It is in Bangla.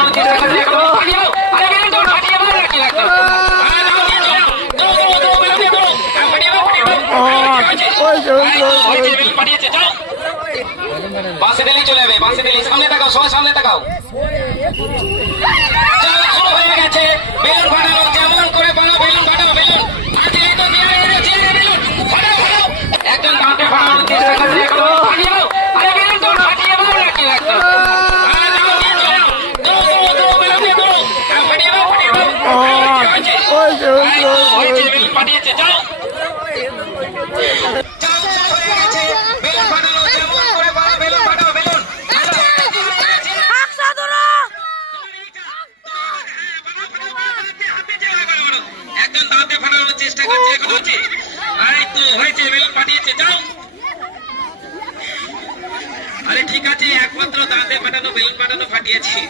ফাটানোর চেষ্টা করছে এখনো ফাটিয়ে দাও। আরে বেলুন তো ফাটিয়ে দাও নাকি একদম। আরে দাও দিয়ে দাও। দাও দাও দাও বেলুন দিয়ে দাও। ফাটিয়ে দাও ফাটিয়ে দাও। হয়েছে বেলুন ফাটিয়েছে যাও। বাঁশে দিলেই চলে যাবে, বাঁশে দিলেই সামনে তাকাও, সবাই সামনে তাকাও। শুরু হয়ে গেছে বেলুন ফাটানো, যেমন করে পারো বেলুন ফাটাও, বেলুন ফাটিয়ে তো দিয়ে বেলুন ফাটাও ফাটাও। একজন দাঁতে ফাটানোর চেষ্টা করছে এখনো ফাটিয়ে দাও। আরে বেলুন তো ফাটিয়ে দাও নাকি একদম। আরে দাও দিয়ে দাও। দাও দাও দাও বেলুন দিয়ে দাও। ফাটিয়ে দাও ফাটিয়ে দাও। হয়েছে বেলুন ফাটিয়েছে যাও। একজন দাঁতে ফাটানোর চেষ্টা করছে এখন হচ্ছে। এই তো হয়েছে বেলুন ফাটিয়েছে যাও। আরে ঠিক আছে, একমাত্র দাঁতে ফাটানো বেলুন ফাটানো ফাটিয়েছে।